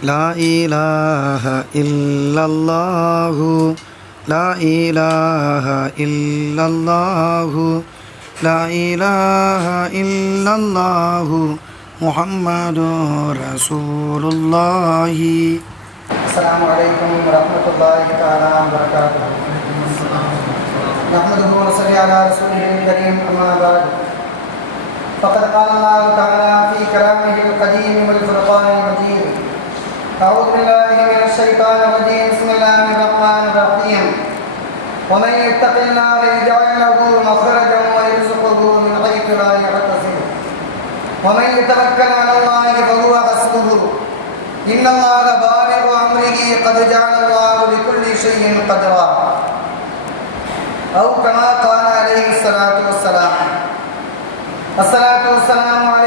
لا إله إلا الله. لا إله إلا الله. لا إله إلا الله. محمد رسول الله السلام عليكم ورحمة الله تعالى وبركاته. نحمده ونصلي على رسوله الكريم أما بعد. فقد قال الله تعالى في كلامه القديم والفرقان المجيد أعوذ بالله من الشيطان الرجيم بسم الله الرحمن الرحيم ومن يتق الله يجعل له مخرجا ويرزقه من حيث لا يحتسب ومن يتوكل على الله فهو حسبه إن الله بالغ أمره قد جعل الله لكل شيء قدرا أو كما قال عليه الصلاة والسلام الصلاة والسلام عليك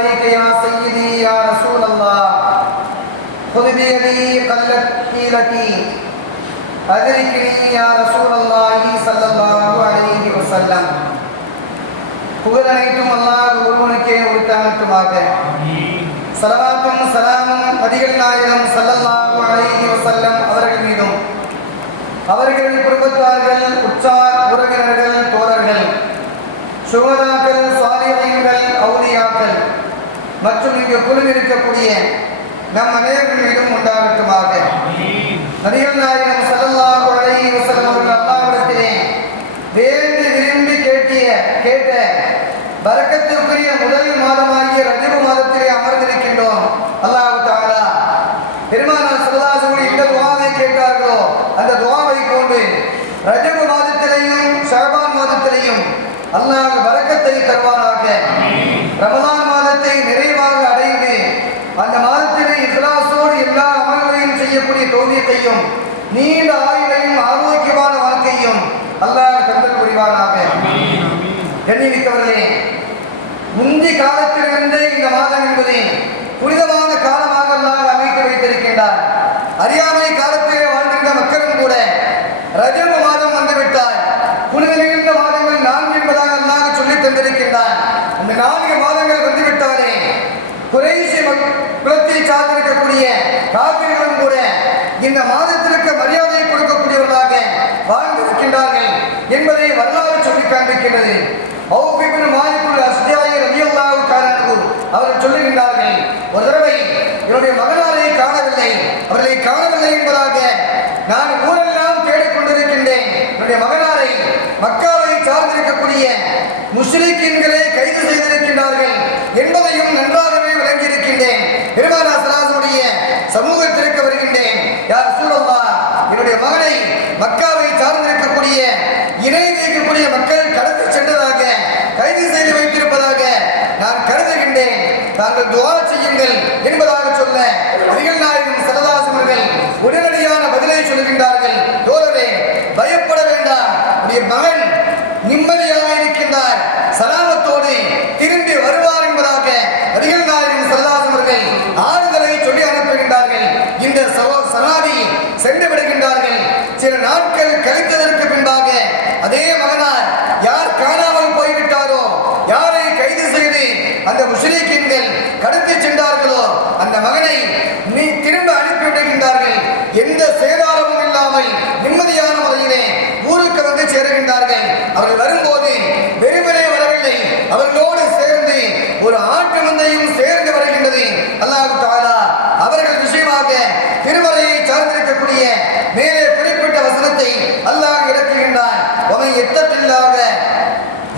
قلت حيلتي أدركني يا رسول الله صلى الله عليه وسلم புகழ் அனைத்தும் அல்லாஹ் ஒருவனுக்கே உரித்தானட்டுமாக சலவாத்தும் சலாமும் அதிகள் நாயகம் சல்லல்லாஹு அலைஹி வஸல்லம் அவர்கள் மீதும் அவர்கள் குடும்பத்தார்கள் உற்றார் உறவினர்கள் தோழர்கள் சுகதாக்கள் சுவாரியங்கள் அவுலியாக்கள் மற்றும் இங்கு குழுவிருக்கக்கூடிய நம் அனைவர்கள் மீதும் உண்டாகட்டுமாக நபிகள் நாயகம் சல்லல்லாஹு அலைஹி வஸல்லம் அவர்கள் அல்லாஹ்விடத்திலே வேண்டி விரும்பி கேட்டிய கேட்ட பரக்கத்திற்குரிய முதல் மாதமாகிய ரஜபு மாதத்திலே அமர்ந்திருக்கின்றோம். அல்லாஹ் தாலா பெருமானார் சல்லாசுகள் எந்த துவாவை கேட்டார்களோ அந்த துவாவை கொண்டு ரஜபு மாதத்திலேயும் அல்லாஹ் காலத்திலிருந்தே இந்த மாதம் என்பதை புனிதமான காலமாக நான் அமைத்து வைத்திருக்கின்றார். அறியாமை காலத்திலே வாழ்கின்ற மக்களும் கூட ரஜப மாதம் வந்துவிட்டால் புனித நிகழ்ந்த மாதங்கள் நான்கு என்பதாக அல்லாஹ் சொல்லி தந்திருக்கின்றார். அந்த நான்கு மாதங்கள் வந்துவிட்டாலே குறைசி குலத்தை சார்ந்திருக்கக்கூடிய காப்பிர்களும் கூட இந்த மாதத்திற்கு மரியாதை கொடுக்கக்கூடியவர்களாக வாழ்ந்திருக்கின்றார்கள் என்பதை வரலாறு சொல்லி காண்பிக்கின்றது. ஔபிபின் அவர்கள் சொல்லுகின்றார்கள் ஒரு தடவை என்னுடைய மகனாரை காணவில்லை. அவர்களை காணவில்லை என்பதாக நான் ஊரெல்லாம் தேடிக்கொண்டிருக்கின்றேன். என்னுடைய மகனாரை மக்காவை சார்ந்திருக்கக்கூடிய முஸ்லிக்கின்களே கைது செய்திருக்கின்றார்கள் என்பதையும் நன்றாகவே விளங்கியிருக்கின்றேன். பெருமானா சலாசனுடைய சமூகத்திற்கு வருகின்றேன். யார் சூழல்லா என்னுடைய மகனை மக்கா தாங்கள் துவா செய்யுங்கள் என்பதாக சொல்ல அதிகள் நாயகம் சரதாசன் அவர்கள் உடனடியான பதிலை சொல்கின்றார்கள். தோழரே பயப்பட வேண்டாம். உடைய மகன் நிம்மதியாக இருக்கின்றார் சலாமத்தோடு திரும்பி வருவார் என்பதாக அதிகள் நாயகம் சரதாசன் அவர்கள் ஆறுதலை சொல்லி அனுப்புகின்றார்கள் இந்த சவ- சனாதி சென்று விடுகின்றார்கள் சில நாட்கள் கழித்ததற்கு பின்பாக அதே மகனார் யார் காணாமல் போய்விட்டாரோ யாரை கைது செய்து அந்த முஸ்லீக்கின்கள் கடத்தி சென்றார்களோ அந்த மகனை நீ திரும்ப அனுப்பி விடுகின்றார்கள் எந்த சேதாரமும் இல்லாமல் நிம்மதியான முறையிலே ஊருக்கு வந்து சேருகின்றார்கள். அவர்கள் வரும்போது வெறுமனே வரவில்லை அவர்களோடு சேர்ந்து ஒரு ஆட்டு மந்தையும் சேர்ந்து வருகின்றது அல்லாஹ் தாலா அவர்கள் விஷயமாக திருமலையை சார்ந்திருக்கக்கூடிய மேலே குறிப்பிட்ட வசனத்தை அல்லாஹ் இறக்குகின்றான் அவன் எத்தத்தில்லாக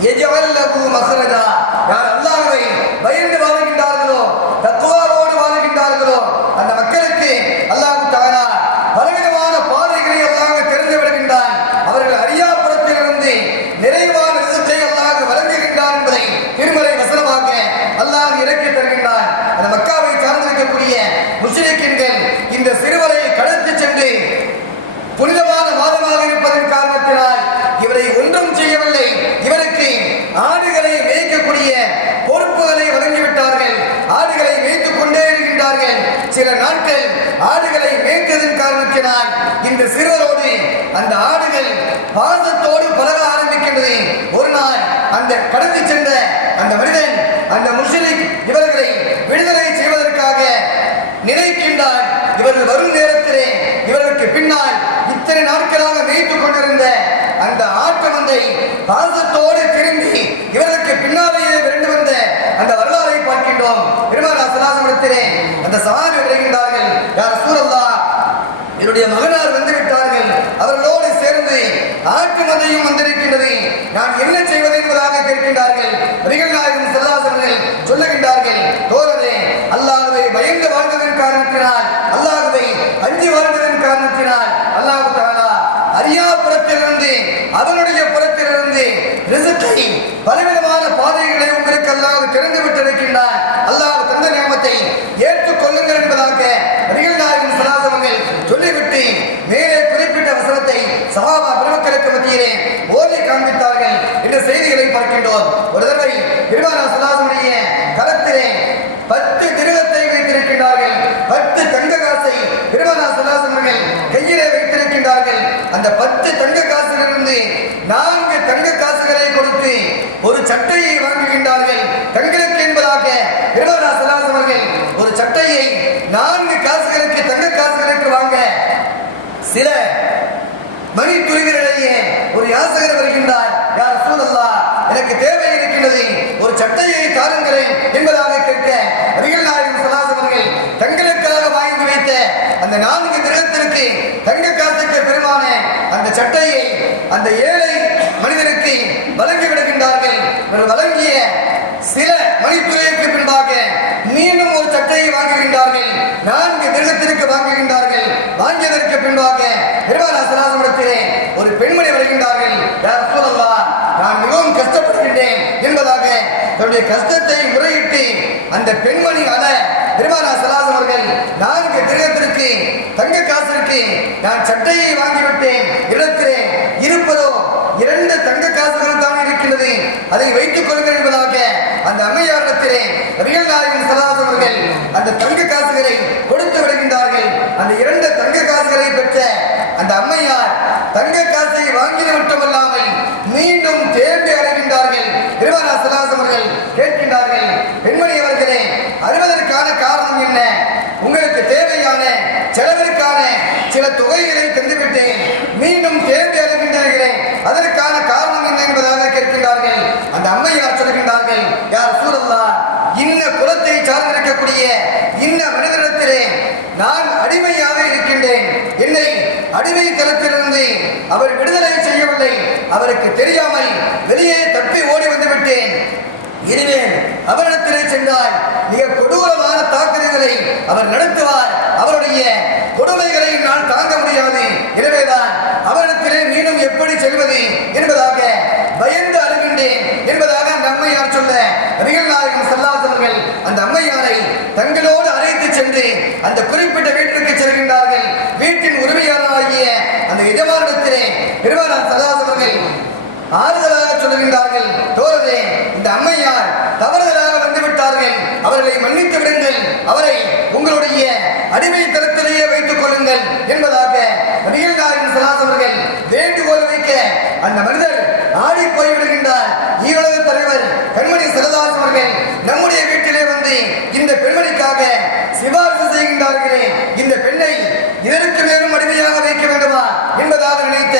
எஜவல்லகு மசரஜா யார் அல்லாஹ்வை பயந்து வாழ்கின்றார்களோ தத்துவாவோடு வாழ்கின்றார்களோ அந்த மக்களுக்கு அல்லாஹ் தானா பலவிதமான பாதைகளை அல்லாஹ் திறந்து விடுகின்றான் அவர்கள் அறியாப்புறத்திலிருந்து நிறைவான விதத்தை அல்லாஹ் வழங்குகின்றான் என்பதை திருமலை வசனமாக அல்லாஹ் இறக்கி தருகின்றான் அந்த மக்காவை சார்ந்திருக்கக்கூடிய முஸ்லிக்கின்கள் இந்த சிறுவரை கடத்தி சென்று புனிதமான மாதமாக இருப்பதன் காரணத்தினால் இவரை ஒன்றும் செய்யவில்லை இவருக்கு ஆடுகளை மேய்க்கக்கூடிய பொறுப்புகளை வழங்கிவிட்டார்கள் ஆடுகளை மேய்த்துக் கொண்டே இருக்கின்றார்கள் சில நாட்கள் ஆடுகளை மேய்த்ததன் காரணத்தினால் இந்த சிறுவரோடு அந்த ஆடுகள் பாசத்தோடு பழக ஆரம்பிக்கின்றது ஒரு நாள் அந்த கடந்து சென்ற அந்த மனிதன் அந்த முஸ்லிக் இவர்களை விடுதலை செய்வதற்காக நினைக்கின்றார். இவர்கள் வரும் நேரத்திலே இவர்களுக்கு பின்னால் இத்தனை நாட்களாக மேய்த்துக் கொண்டிருந்த அந்த ஆட்டமந்தை பாசத்தோடு திரும்பி இவர்களுக்கு பின்னாலேயே விரண்டு வந்த அந்த வரலாறை பார்க்கின்றோம் பெருமாள் சலாசமத்திலே அந்த சவாரி வருகின்றார்கள் யார் சூழல்லா என்னுடைய மகனார் வந்து விட்டார்கள் அவர்களோடு சேர்ந்து ஆட்டு மந்தையும் வந்திருக்கின்றது நான் என்ன செய்வது என்பதாக கேட்கின்றார்கள் நபிகள் நாயகம் செல்லாசவர்கள் சொல்லுகின்றார்கள் தோழரே அல்லாஹ்வை பயந்து வாழ்ந்ததன் காரணத்தினால் அல்லாஹ்வை அஞ்சி வாழ்ந்ததன் காரணத்தினால் அல்லாஹ் தாலா அரியாபுரத்திலிருந்து அவனுடைய புறத்திலிருந்து ரிசுக்கை பலவிதமான பாதைகளை உங்களுக்கு அல்லாஹ் திறந்து விட்டிருக்கின்றான் அல்லாஹ் தந்த நியமத்தை ஏற்றுக் கொள்ளுங்கள் என்பதாக நபிகள் நாயகம் சலாசவங்கள் சொல்லிவிட்டு மேலே குறிப்பிட்ட வசனத்தை சஹாபா பெருமக்களுக்கு மத்தியிலே ஓதி காண்பித்தார்கள் என்ற செய்திகளை பார்க்கின்றோம் ஒரு தடவை பெருமானா சலாசனுடைய கரத்திலே பத்து திருகத்தை வைத்திருக்கின்றார்கள் பத்து தங்க காசை பெருமானா சலாசன் அவர்கள் கையிலே வைத்திருக்கின்றார்கள் அந்த பத்து தங்க காசிலிருந்து நான்கு தங்க காசுகளை கொடுத்து ஒரு சட்டையை வாங்குகின்றார்கள் தங்களுக்கு என்பதாக பெருமானா சலாசன் அவர்கள் ஒரு சட்டையை நான்கு காசுகளுக்கு தங்க காசுகளுக்கு வாங்க சில மணி துளிகளிடையே ஒரு யாசகர் வருகின்றார் யார் சூழல்லா எனக்கு தேவை இருக்கின்றது ஒரு சட்டையை தாருங்களேன் என்பதாக கேட்க அருகில் நாயகம் சலாசவர்கள் தங்களுக்காக வாங்கி வைத்த அந்த நான்கு கிரகத்திற்கு தங்க காசுக்கு பெருமான அந்த சட்டையை அந்த ஏழை மனிதனுக்கு வழங்கி விடுகின்றார்கள். இவர் வழங்கிய சில மணித்துறைக்கு பின்பாக மீண்டும் ஒரு சட்டையை வாங்குகின்றார்கள் நான்கு கிரகத்திற்கு வாங்குகின்றார்கள் வாங்கியதற்கு பின்பாக ஒரு பெண்மணி வருகின்றார்கள். நான் மிகவும் கஷ்டப்படுகின்றேன். என்பதாக தன்னுடைய கஷ்டத்தை முறையிட்டு அந்த பெண்மணி அல பெருமானா அவர்கள் நான்கு கிரகத்திற்கு தங்க காசிற்கு நான் சட்டையை வாங்கிவிட்டேன். இடத்திலே இருப்பதோ இரண்டு தங்க காசுகள் தான் இருக்கின்றது. அதை வைத்துக் கொள்கிறேன் என்பதாக அந்த அம்மையாரிடத்திலே ரியல் நாயகன் சலாஸ் அவர்கள் அந்த தங்க காசுகளை கொடுத்து விடுகின்றார்கள் அந்த இரண்டு தங்க காசுகளை பெற்ற அந்த அம்மையார் தங்க காசை வாங்கியது மட்டுமல்லாமல் மீண்டும் தேம்பி அடைகின்றார்கள் பெருமானா சலாஸ் அவர்கள் கேட்கின்றார்கள் பெண்மணி அவர்களே அறுவதற்கான காரணம் என்ன உங்களுக்கு தேவையான செலவிற்கான சில தொகைகளை தந்துவிட்டேன். மீண்டும் தேம்பி அடைகின்றீர்களே அதற்கான காரணம் என்ன என்பதாக கேட்கின்றார்கள். அந்த அம்மையார் சொல்கின்றார்கள் யார் சூழல்லா இன்ன குலத்தை சார்ந்திருக்கக்கூடிய இன்ன மனிதனிடத்திலே நான் அடிமையாக இருக்கின்றேன். என்னை அடிமை தளத்திலிருந்து அவர் விடுதலை செய்யவில்லை. அவருக்கு தெரியாமல் வெளியே தப்பி ஓடி வந்து விட்டேன் அவரிடத்திலே சென்றால் மிக கொடூரமான தாக்குதல்களை அவர் நடத்துவார். அவருடைய கொடுமைகளை நான் தாங்க முடியாது எனவேதான் அவரிடத்திலே மீண்டும் எப்படி செல்வது என்பதாக பயந்து அழுகின்றேன் என்பதாக அந்த அம்மையார் சொல்ல நபிகள் நாயகம் செல்லாதவர்கள் அந்த அம்மையாரை தங்களோடு அழைத்து சென்று அந்த குறிப்பிட்ட வீட்டிற்கு செல்கின்றார்கள் வீட்டின் உரிமையாளராகிய அந்த எஜமானிடத்திலே பெருமானார் சல்லாசவர்கள் ஆறுதலாக சொல்லுகின்றார்கள் தோழரே இந்த அம்மையார் தவறுதலாக வந்துவிட்டார்கள். அவர்களை மன்னித்து விடுங்கள். அவரை உங்களுடைய அடிமை தரத்திலேயே வைத்துக் கொள்ளுங்கள். என்பதாக நபிகள் நாயகன் வேண்டுகோள் வைக்க அந்த மனிதர் ஆடி போய் விடுகின்றார் ஈரோட தலைவர் கண்மணி சிறதாஸ் அவர்கள் நம்முடைய வீட்டிலே வந்து இந்த பெண்மணிக்காக சிபாரிசு செய்கின்றார்களே இந்த பெண்ணை இதற்கு மேலும் அடிமையாக வைக்க வேண்டுமா என்பதாக நினைத்த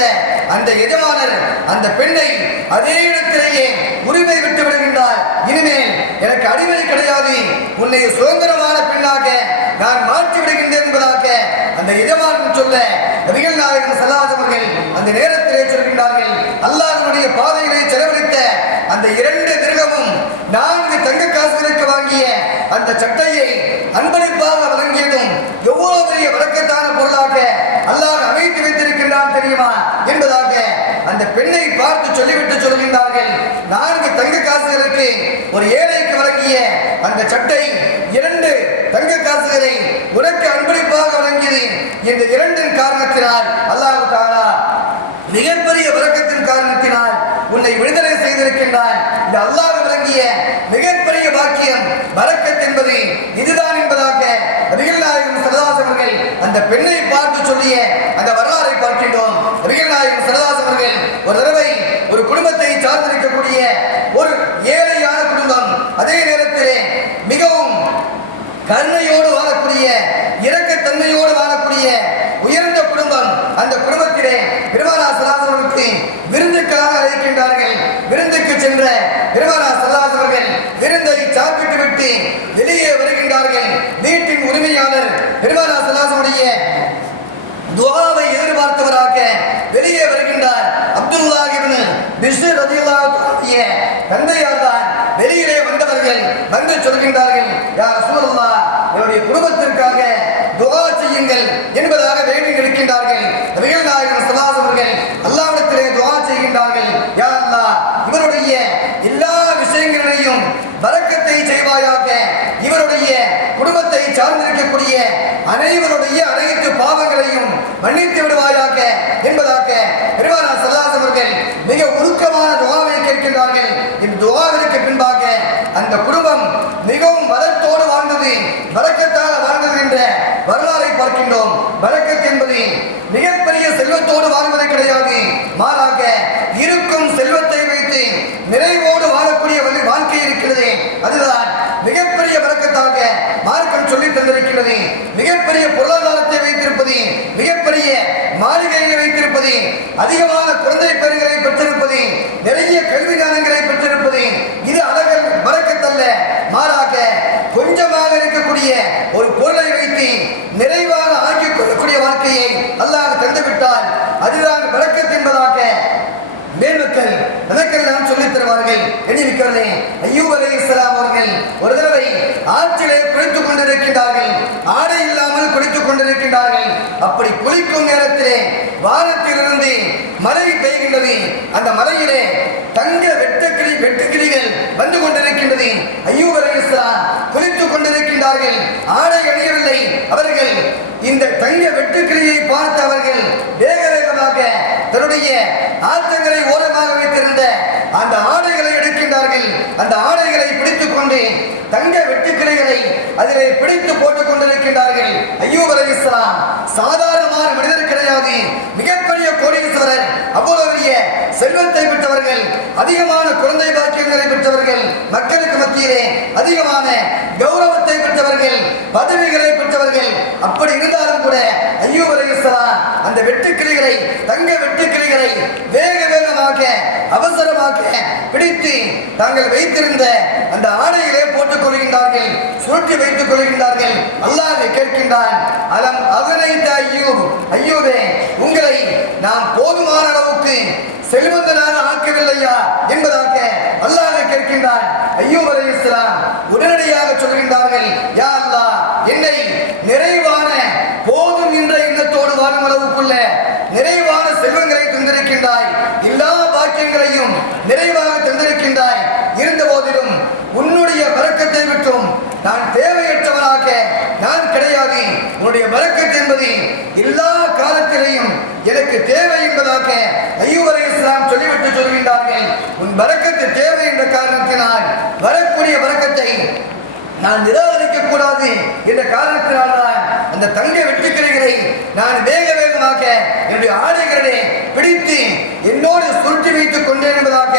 அந்த எஜமானர் அந்த பெண்ணை அதே இடத்திலேயே உரிமை விட்டு விடுகின்றார். இனிமேல் எனக்கு அடிமை கிடையாது. உன்னை சுதந்திரமான பெண்ணாக நான் மாற்றி விடுகின்றேன் என்பதாக அந்த எஜமானன் சொல்ல நபிகள் நாயகன் சல்லாஸ் அவர்கள் அந்த நேரத்திலே சொல்கின்றார்கள். அல்லாஹனுடைய பாதைகளை செலவழித்த அந்த இரண்டு திருகமும் நான்கு தங்க காசுகளுக்கு வாங்கிய அந்த சட்டையை அன்பளிப்பாக வழங்கியது எவ்வளவு பெரிய வழக்கத்தான பொருளாக அல்லாஹ் அமைத்து வைத்திருக்கின்றான் தெரியுமா என்பதாக அந்த பெண்ணை பார்த்து சொல்லிவிட்டு சொல்கின்றார்கள். நான்கு தங்க காசுகளுக்கு ஒரு ஏழைக்கு வழங்கிய அந்த சட்டை இரண்டு தங்க காசுகளை உனக்கு அன்பளிப்பாக வழங்கியது இந்த இரண்டின் காரணத்தினால் அல்லாஹு தாரா மிகப்பெரிய விளக்கத்தின் காரணத்தினால் உன்னை விடுதலை செய்திருக்கின்றான். இந்த அல்லாஹ் வழங்கிய மிகப்பெரிய பாக்கியம் வரக்கத் என்பது இதுதான் என்பதாக நபிகள் நாயகம் சரதாஸ் அவர்கள் அந்த பெண்ணை பார்த்து சொல்லிய அந்த வரலாறை பார்க்கின்றோம். நபிகள் நாயகம் சரதாஸ் அவர்கள் ஒரு தடவை ஒரு குடும்பத்தை சார்ந்திருக்கக்கூடிய ஒரு ஏழையான குடும்பம். அதே நேரத்திலே மிகவும் கருணையோடு வாழக்கூடிய இரக்கத்தன்மையோடு வாழக்கூடிய வந்து சொல்கின்றார்கள். யார் சூழல்லா என்னுடைய குடும்பத்திற்காக துவா செய்யுங்கள் என்பதாக வேண்டி நிற்கின்றார்கள் நபிகள் நாயகம் அவர்கள் அல்லாவிடத்திலே துவா செய்கின்றார்கள். யா அல்லா இவருடைய எல்லா விஷயங்களையும் வரக்கத்தை செய்வாயாக. இவருடைய குடும்பத்தை சார்ந்திருக்கக்கூடிய அனைவருடைய அனைத்து பாவங்களையும் மன்னித்து விடுவாயாக என்பதாக பெருமானா சல்லாஸ் அவர்கள் மிக உருக்கமான துவாவை கேட்கின்றார்கள். இந்த துவாவிற்கு பின்பாக அந்த மதத்தோடு வாழ்ந்தது பரக்கத்தால் வரலாறை பார்க்கின்றோம். வழக்கத் என்பது மிகப்பெரிய செல்வத்தோடு வாழ்வது கிடையாது. மாறாக இருக்கும் செல்வத்தை வைத்து நிறைவோடு வாழக்கூடிய வாழ்க்கை இருக்கிறது. அதுதான் மிகப்பெரிய வழக்கத்தாக மார்க்கம் சொல்லி தந்திருக்கிறது. மிகப்பெரிய பொருளாதாரத்தை வைத்திருப்பது மிகப்பெரிய மாளிகைகளை வைத்திருப்பது அதிகமான குழந்தை பெருகளை பெற்றிருப்பது இருக்கக்கூடிய ஒரு பொருளை வைத்து நிறைவாக ஆக்கிக் கொள்ளக்கூடிய வாழ்க்கையை அல்லாஹ் தந்துவிட்டால் அதுதான் விளக்கத்து என்பதாக மேல்மக்கள் நமக்கெல்லாம் சொல்லித் தருவார்கள். எண்ணிருக்கிறதே ஐயூப் அலி இஸ்லாம் அவர்கள் ஒரு தடவை ஆற்றிலே குளித்துக் கொண்டிருக்கின்றார்கள். ஆடை இல்லாமல் குளித்துக் கொண்டிருக்கின்றார்கள். அப்படி குளிக்கும் நேரத்திலே வாரத்திலிருந்து மழை பெய்கின்றது. அந்த மலையிலே தங்க வெட்டுக்கிளி வெட்டுக்கிளிகள் வந்து கொண்டிருக்கின்றது ஐயூப் அலை இஸ்லாம் குளித்துக் கொண்டிருக்கின்றார்கள் ஆடை அணியவில்லை அவர்கள் இந்த வெட்டுக்கிளியை பார்த்த அவர்கள் வேக வேகமாக தன்னுடைய ஆத்தங்களை ஓரமாக வைத்திருந்த அந்த ஆடைகளை எடுக்கின்றார்கள். அந்த ஆடைகளை பிடித்துக் கொண்டு தங்க வெட்டுக்கிளைகளை அதிலே பிடித்து போட்டுக் கொண்டிருக்கின்றார்கள் ஐயூப் அலைஹிஸ்ஸலாம் சாதாரணமான மனிதர் கிடையாது. மிகப்பெரிய கோடீஸ்வரர் அவ்வளவு பெரிய செல்வத்தை பெற்றவர்கள் அதிகமான குழந்தை பாக்கியங்களை பெற்றவர்கள் மக்களுக்கு மத்தியிலே அதிகமான கௌரவத்தை பெற்றவர்கள் பதவிகளை பெற்றவர்கள் அப்படி இருந்தாலும் கூட ஐயூப் அலைஹிஸ்ஸலாம் அந்த வெட்டுக்கிளிகளை தங்க வெட்டுக்கிளிகளை வேக வேகமாக அவசரமாக பிடித்து தாங்கள் வைத்திருந்த அந்த ஆடையிலே போட்டுக் கொள்கின்றார்கள் சுருட்டி வைத்துக் கொள்கின்றார்கள். அல்லாஹ் கேட்கின்றான் அலம் அதனை ஐயூப்? ஐயோவே உங்களை நான் போதுமான அளவுக்கு செல்வந்தனாக ஆக்கவில்லையா என்பதாக அல்லாஹ் கேட்கின்றான். ஐயோ அலைஹிஸ்ஸலாம் உடனடியாக சொல்கின்றான் யா அல்லாஹ் என்னை நிறைவான போதும் என்ற எண்ணத்தோடு வாழும் அளவுக்குள்ள நிறைவான செல்வங்களை தந்திருக்கின்றாய் எல்லா பாக்கியங்களையும் நிறைவாக தந்திருக்கின்றாய் இருந்த போதிலும் உன்னுடைய பறக்கத்தை விட்டும் நான் தேவையற்றவனாக நான் கிடையாது உன்னுடைய பறக்கத் என்பது எல்லா காலத்திலேயும் எனக்கு தேவை என்பதாக ஐயூப் அலைஹிஸ்ஸலாம் சொல்லிவிட்டு சொல்கின்றார்கள் உன் பறக்கத்து தேவை என்ற காரணத்தினால் வரக்கூடிய வழக்கத்தை நான் நிராகரிக்க கூடாது என்ற காரணத்தினால் தான் அந்த தங்க வெட்டுக்கிளைகளை நான் வேக வேகமாக என்னுடைய ஆடைகளை பிடித்து என்னோடு சுருட்டி வைத்துக் கொண்டேன் என்பதாக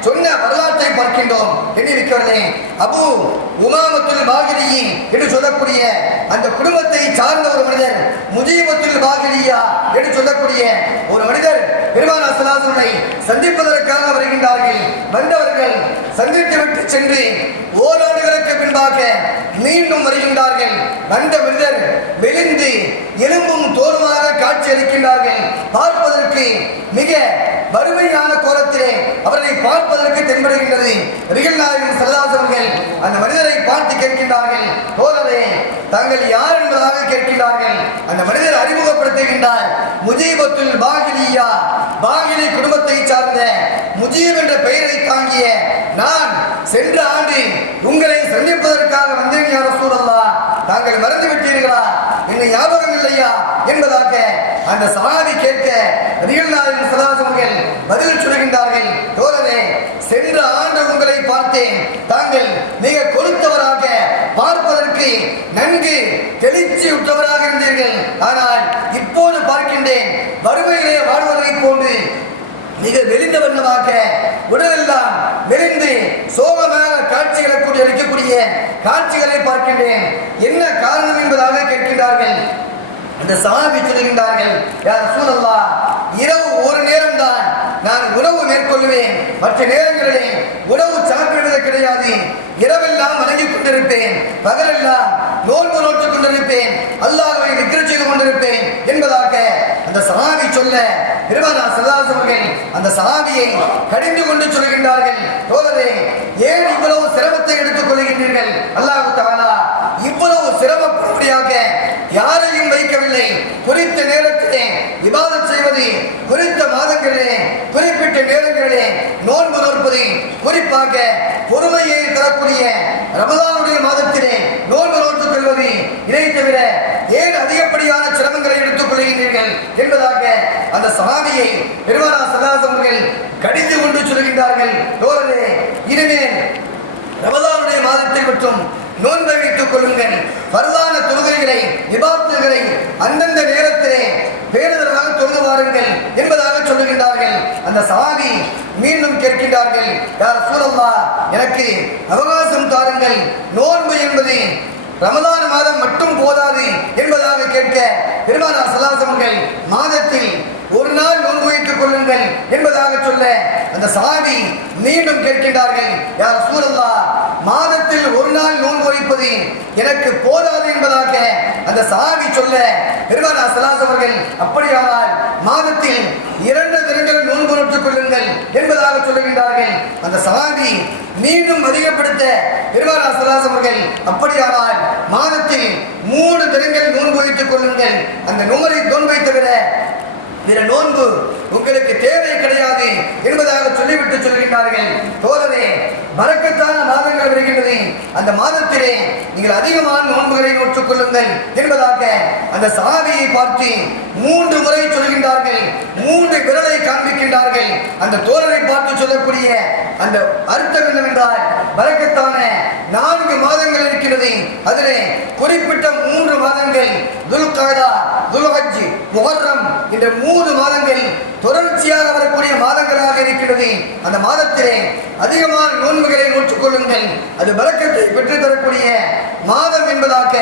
சொன்ன வரலாற்றை பார்க்கின்றோம் எண்ணிருக்கிறதே அபு உமாமத்துல் பாகிரியின் என்று சொல்லக்கூடிய அந்த குடும்பத்தை சார்ந்த ஒரு மனிதர் முஜீபத்துல் பாகிரியா என்று சொல்லக்கூடிய ஒரு மனிதர் பெருமானா சலாசனை சந்திப்பதற்காக வருகின்றார்கள். வந்தவர்கள் சந்தித்து விட்டு சென்று ஓராண்டுகளுக்கு பின்பாக மீண்டும் வருகின்றார்கள். வந்த மனிதர் மெலிந்து எலும்பும் தோலுமாக காட்சி அளிக்கின்றார்கள் பார்ப்பதற்கு மிக வறுமையான கோலத்திலே அவரை பார்ப்பதற்கு தென்படுகின்றது. ரிகல் சல்லாசவர்கள் அந்த மனிதரை பார்த்து கேட்கின்றார்கள். தோழரே தாங்கள் யார் என்பதாக கேட்கின்றார்கள். அந்த மனிதர் அறிமுகப்படுத்துகின்றார். முஜீபத்துல் பாகிலியா பாகிலி குடும்பத்தை சார்ந்த முஜீப் என்ற பெயரை தாங்கிய நான் சென்ற ஆண்டு உங்களை சந்திப்பதற்காக வந்தேன் சூழல்லா தாங்கள் மறந்து விட்டீர்களா என்ன ஞாபகம் இல்லையா என்பதாக அந்த சமாதி கேட்க நிகழ்நாளின் சதாசமர்கள் பதில் சொல்கின்றார்கள் தோழரே சென்ற ஆண்டு உங்களை பார்த்தேன். தாங்கள் மிக கொடுத்தவராக பார்ப்பதற்கு நன்கு தெளிச்சி விட்டவராக இருந்தீர்கள். ஆனால் இப்போது பார்க்கின்றேன் வறுமையிலே வாழ்வதைப் போன்று மிக வெளிந்த வண்ணமாக உடலெல்லாம் மெலிந்து சோகமாக காட்சிகளை கூடி அளிக்கக்கூடிய காட்சிகளை பார்க்கின்றேன். என்ன காரணம் என்பதாக கேட்கின்றார்கள். அந்த சஹாபி சொல்லுகின்றார்கள் யார் சூழல்லா இரவு ஒரு நேரம் தான் நான் உணவு மேற்கொள்வேன் மற்ற நேரங்களிலே உணவு சாப்பிடுவது கிடையாது. இரவெல்லாம் வணங்கிக் கொண்டிருப்பேன் பகலெல்லாம் நோன்பு நோட்டுக் கொண்டிருப்பேன் அல்லாஹ்வை விக்கிர செய்து கொண்டிருப்பேன் என்பதாக அந்த சஹாபி சொல்ல பெருமானா சல்லாஸ் அவர்கள் அந்த சஹாபியை கடிந்து கொண்டு சொல்கின்றார்கள் தோழரே ஏன் இவ்வளவு சிரமத்தை எடுத்துக் கொள்கின்றீர்கள்? அல்லாஹ் தஆலா இவ்வளவு சிரமப்படும்படியாக யாரையும் வைக்கவில்லை. குறித்த நேரத்திலே விவாதம் செய்வது குறித்த மாதங்களிலே குறிப்பிட்ட நேரங்களிலே நோன்பு நோற்பது குறிப்பாக பொறுமையை தரக்கூடிய ரமலானுடைய மாதத்திலே நோன்பு நோற்றுக் கொள்வது இதை தவிர ஏன் அதிகப்படியான சிரமங்களை எடுத்துக் கொள்கின்றீர்கள் என்பதாக அந்த சமாதியை பெருமானா சதாசவர்கள் கடிந்து கொண்டு சொல்கின்றார்கள். தோழரே இனிமேல் ரமலானுடைய மாதத்தில் மட்டும் நோன்பை வைத்துக் கொள்ளுங்கள். வருதான தொழுகைகளை விபாத்துகளை அந்தந்த நேரத்திலே பேருதலாக தொழுது வாருங்கள் என்பதாக சொல்லுகின்றார்கள். அந்த சாதி மீண்டும் கேட்கின்றார்கள் யார் சூழல்லா எனக்கு அவகாசம் தாருங்கள். நோன்பு என்பது ரமதான் மாதம் மட்டும் போதாது என்பதாக கேட்க பெருமானார் சல்லாசமர்கள் மாதத்தில் ஒரு நாள் நோன்பு வைத்துக் கொள்ளுங்கள் என்பதாக சொல்ல அந்த சாதி மீண்டும் கேட்கின்றார்கள் யார் சூழல்லா மாதத்தில் ஒரு நாள் நூல் வைப்பது எனக்கு போதாது என்பதாக அந்த சாவி சொல்ல பெருமானா சலாஸ் அவர்கள் அப்படியானால் மாதத்தில் இரண்டு தினங்கள் நோன்பு நோட்டுக் கொள்ளுங்கள் என்பதாக சொல்லுகின்றார்கள். அந்த சாவி மீண்டும் அதிகப்படுத்த பெருமானா சலாஸ் அவர்கள் அப்படியானால் மாதத்தில் மூணு தினங்கள் நோன்பு வைத்துக் கொள்ளுங்கள். அந்த நூலை நோன்பை தவிர பிற நோன்பு உங்களுக்கு தேவை கிடையாது என்பதாக சொல்லிவிட்டு சொல்கின்றார்கள். தோழரே மறக்கத்தான மாதங்கள் வருகின்றது அந்த மாதத்திலே நீங்கள் அதிகமான நோன்புகளை நோற்றுக் கொள்ளுங்கள் என்பதாக அந்த சாவியை பார்த்து மூன்று முறை சொல்கின்றார்கள். மூன்று விரலை காண்பிக்கின்றார்கள். அந்த தோழரை பார்த்து சொல்லக்கூடிய அந்த அர்த்தம் என்னவென்றால் மறக்கத்தான நான்கு மாதங்கள் இருக்கிறது. அதிலே குறிப்பிட்ட மூன்று மாதங்கள் துல்காதா துல்ஹஜ் முஹர்ரம் என்ற மூன்று மூன்று மாதங்கள் தொடர்ச்சியாக வரக்கூடிய மாதங்களாக இருக்கிறது அந்த மாதத்திலே அதிகமான நோன்புகளை நோற்றுக் கொள்ளுங்கள் அது பலக்கத்தை பெற்றுத் தரக்கூடிய மாதம் என்பதாக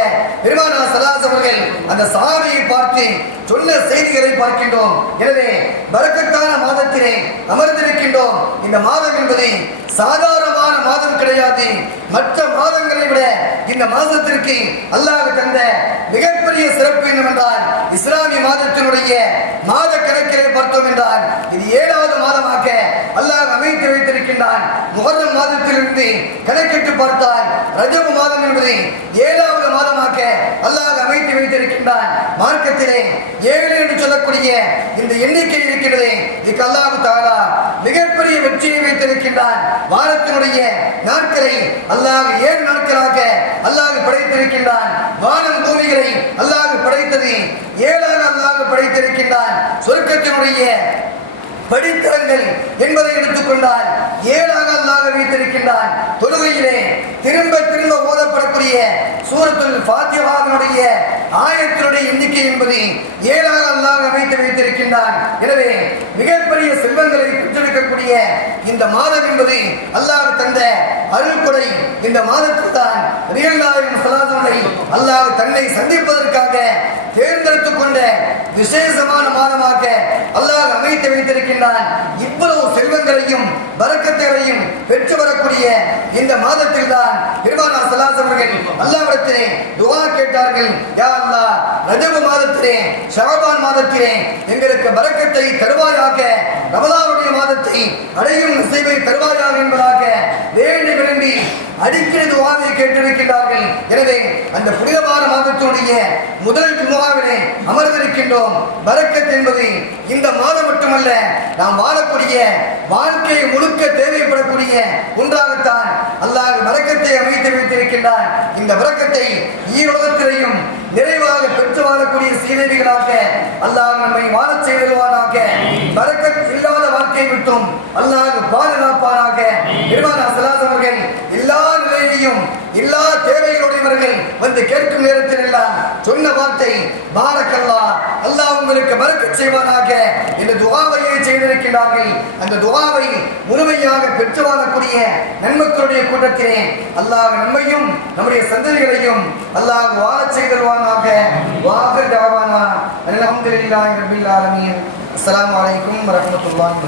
பெருமானா சலாஸ் அவர்கள் அந்த சாவியை பார்த்து சொன்ன செய்திகளை பார்க்கின்றோம். எனவே பரக்கத்தான மாதத்திலே அமர்ந்திருக்கின்றோம். இந்த மாதம் என்பது சாதாரணமான மாதம் கிடையாது. மற்ற மாதங்களை விட இந்த மாதத்திற்கு அல்லாஹ் தந்த மிகப்பெரிய சிறப்பு என்னவென்றால் இஸ்லாமிய மாதத்தினுடைய மாத கணக்கிலே பார்த்தோம் என்றால் இது ஏழாவது மாதமாக அல்லாஹ் அமைத்து வைத்திருக்கின்றான். முகர்ரம் மாதத்திலிருந்து கணக்கிட்டு பார்த்தால் ரஜம மாதம் என்பது ஏழாவது மாதமாக அல்லாஹ் அமைத்து வைத்திருக்கின்றான். மார்க்கத்திலே ஏழு என்று சொல்லக்கூடிய இந்த எண்ணிக்கை இருக்கிறது. இதுக்கு அல்லாஹ் தாலா மிகப்பெரிய வெற்றியை வைத்திருக்கின்றான். வாரத்தினுடைய நாட்களை அல்லாஹ் ஏழு நாட்களாக அல்லாஹ் படைத்திருக்கின்றான். வானம் பூமிகளை அல்லாஹ் படைத்தது. ஏழாக அல்லாஹ் படைத்திருக்கின்றான். சொர்க்கத்தினுடைய படித்தரங்கள் என்பதை எடுத்துக்கொண்டால் ஏழாக அல்லாஹ் வைத்திருக்கின்றான். தொழுகையிலே திரும்ப திரும்ப ஓதப்படக்கூடிய சூரத்துல் பாத்தியவாதனுடைய ஆயத்தினுடைய எண்ணிக்கை என்பது ஏழாக அல்லாஹ் அமைத்து வைத்திருக்கின்றான். எனவே மிகப்பெரிய செல்வங்களை பெற்றெடுக்கக்கூடிய இந்த மாதம் என்பது அல்லாஹ் தந்த அருள்கொடை இந்த மாதத்தில் தான் ரியல்லாவின் சலாதனை அல்லாஹ் தன்னை சந்திப்பதற்காக தேர்ந்தெடுத்துக் கொண்ட விசேஷமான மாதமாக அல்லாஹ் அமைத்து வைத்திருக்கின்றான். இவ்வளவு செல்வங்களையும் வரக்கத்தைகளையும் பெற்று வரக்கூடிய இந்த மாதத்தில் தான் பெருமானார் சலாசம் அவர்கள் அல்லாவிடத்திலே துவா கேட்டார்கள். யா அல்லா ரஜபு மாதத்திலே ஷவபான் மாதத்திலே எங்களுக்கு வரக்கத்தை தருவாயாக ரமலானுடைய மாதத்தை அடையும் நசீபை தருவாயாக என்பதாக வேண்டி விரும்பி அடிக்கடி துவாவை கேட்டிருக்கின்றார்கள். எனவே அந்த புனிதமான மாதத்தினுடைய முதல் துவாவிலே அமர்ந்திருக்கின்றோம். பரக்கத் என்பது இந்த மாதம் மட்டுமல்ல நாம் வாழக்கூடிய வாழ்க்கையை முழுக்க தேவைப்படக்கூடிய ஒன்றாகத்தான் அல்லாஹ் பரக்கத்தை அமைத்து வைத்திருக்கின்றார். இந்த பரக்கத்தை வாழக்கூடிய அல்லாஹ் நம்மை வாழச் செய்வானாக பரக்கத் இல்லாத வார்த்தையை விட்டும் அல்லாஹ் பாதுகாப்பானாக. பெருமானா சலாசவர்கள் அவர்கள் எல்லா எல்லா தேவைகளுடையவர்கள் வந்து கேட்கும் நேரத்தில் எல்லாம் சொன்ன வார்த்தை பாரக்கல்லா அல்லாஹ் உங்களுக்கு பரக்கத் செய்வானாக இந்த துவாவையை செய்திருக்கிறார்கள். அந்த துவாவை முழுமையாக பெற்று வாழக்கூடிய நன்மக்களுடைய கூட்டத்திலே அல்லாஹ் நம்மையும் நம்முடைய சந்ததிகளையும் அல்லாஹ் வாழச் செய்தல்வானாக வாகர் தாவானா. அல்ஹம்துலில்லாஹி ரப்பில் ஆலமீன். அஸ்ஸலாமு அலைக்கும் வரஹ்மத்துல்லாஹி